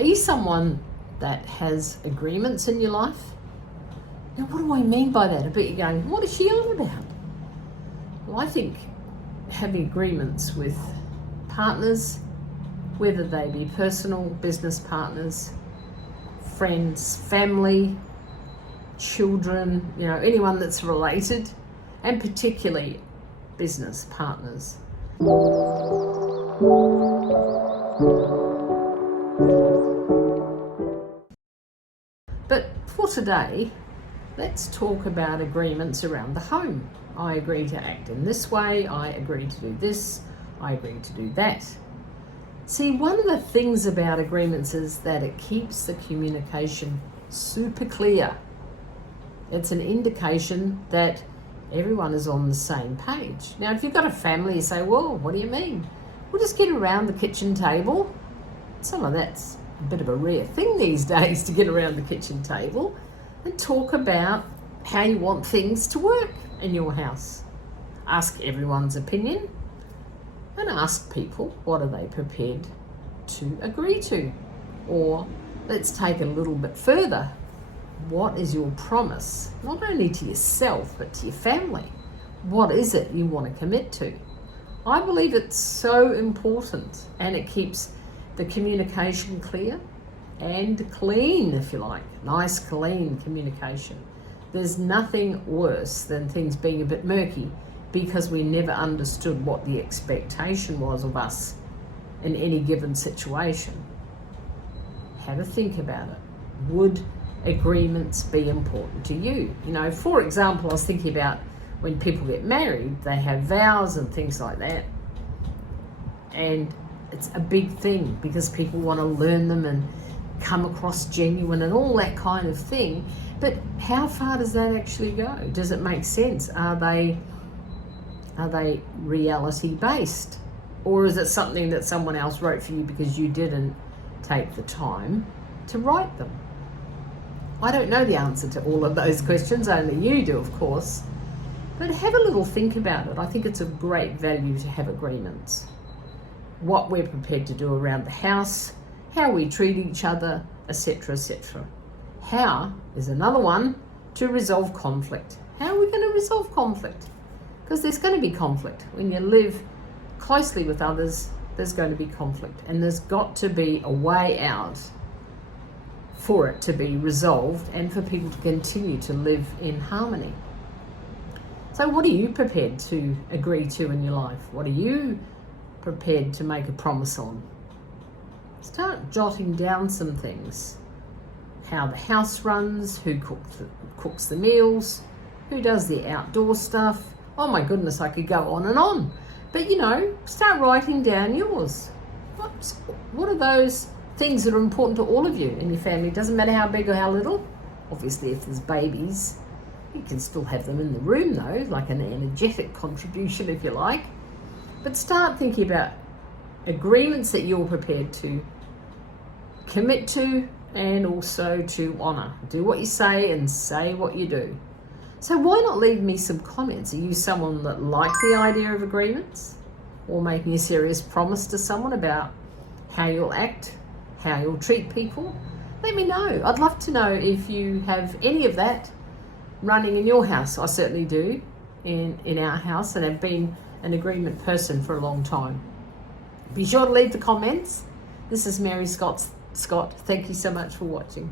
Are you someone that has agreements in your life? Now, what do I mean by that? I bet you're going, what is she on about? Well, I think having agreements with partners, whether they be personal, business partners, friends, family, children, anyone that's related, and particularly business partners. But for today, let's talk about agreements around the home. I agree to act in this way, I agree to do this, I agree to do that. See, one of the things about agreements is that it keeps the communication super clear. It's an indication that everyone is on the same page. Now, if you've got a family, you say, well, what do you mean? We'll just get around the kitchen table. Some of that's a bit of a rare thing these days, to get around the kitchen table and talk about how you want things to work in your house. Ask everyone's opinion and ask people, what are they prepared to agree to? Or let's take it a little bit further. What is your promise, not only to yourself, but to your family? What is it you want to commit to? I believe it's so important, and it keeps the communication clear and clean, if you like. Nice, clean communication. There's nothing worse than things being a bit murky because we never understood what the expectation was of us in any given situation. Have a think about it. Would agreements be important to you? For example, I was thinking about when people get married, they have vows and things like that. And it's a big thing because people want to learn them and come across genuine and all that kind of thing. But how far does that actually go? Does it make sense? Are they reality based? Or is it something that someone else wrote for you because you didn't take the time to write them? I don't know the answer to all of those questions, only you do, of course. But have a little think about it. I think it's of great value to have agreements. What we're prepared to do around the house, how we treat each other, etc., etc. How is another one to resolve conflict. How are we going to resolve conflict? Because there's going to be conflict. When you live closely with others, there's going to be conflict. And there's got to be a way out for it to be resolved and for people to continue to live in harmony. So what are you prepared to agree to in your life? What are you prepared to make a promise on? Start jotting down some things. How the house runs, who cooks the meals, who does the outdoor stuff. Oh my goodness, I could go on and on. But start writing down yours. What are those things that are important to all of you in your family? Doesn't matter how big or how little. Obviously, if there's babies, you can still have them in the room though, like an energetic contribution if you like. But start thinking about agreements that you're prepared to commit to and also to honour. Do what you say and say what you do. So why not leave me some comments? Are you someone that likes the idea of agreements, or making a serious promise to someone about how you'll act, how you'll treat people? Let me know. I'd love to know if you have any of that running in your house. I certainly do in our house, and have been an agreement person for a long time. Be sure to leave the comments. This is Mary Scott. Thank you so much for watching.